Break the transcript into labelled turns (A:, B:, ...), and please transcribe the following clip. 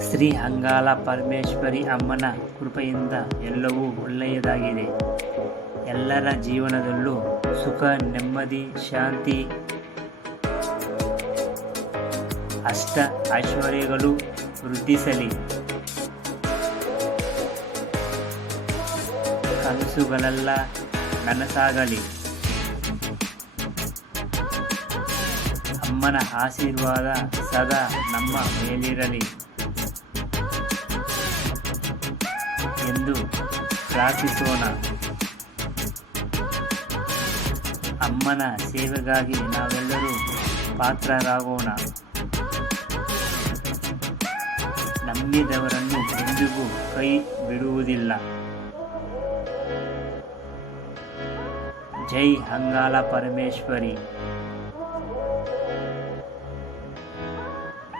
A: ಶ್ರೀ ಅಂಗಾಲ ಪರಮೇಶ್ವರಿ ಅಮ್ಮನ ಕೃಪೆಯಿಂದ ಎಲ್ಲವೂ ಒಳ್ಳೆಯದಾಗಿದೆ. ಎಲ್ಲರ ಜೀವನದಲ್ಲೂ ಸುಖ, ನೆಮ್ಮದಿ, ಶಾಂತಿ, ಅಷ್ಟ ಐಶ್ವರ್ಯಗಳು ವೃದ್ಧಿಸಲಿ. ಕನಸುಗಳೆಲ್ಲ ನನಸಾಗಲಿ. ಅಮ್ಮನ ಆಶೀರ್ವಾದ ಸದಾ ನಮ್ಮ ಮೇಲಿರಲಿ. ಎಂದು ಪ್ರಾರ್ಥಿಸೋಣ. ಅಮ್ಮನ ಸೇವೆಗಾಗಿ ನಾವೆಲ್ಲರೂ ಪಾತ್ರರಾಗೋಣ. ನಂಬಿದವರನ್ನು ಎಂದಿಗೂ ಕೈ ಬಿಡುವುದಿಲ್ಲ. ಜೈ ಹಂಗಾಲ ಪರಮೇಶ್ವರಿ.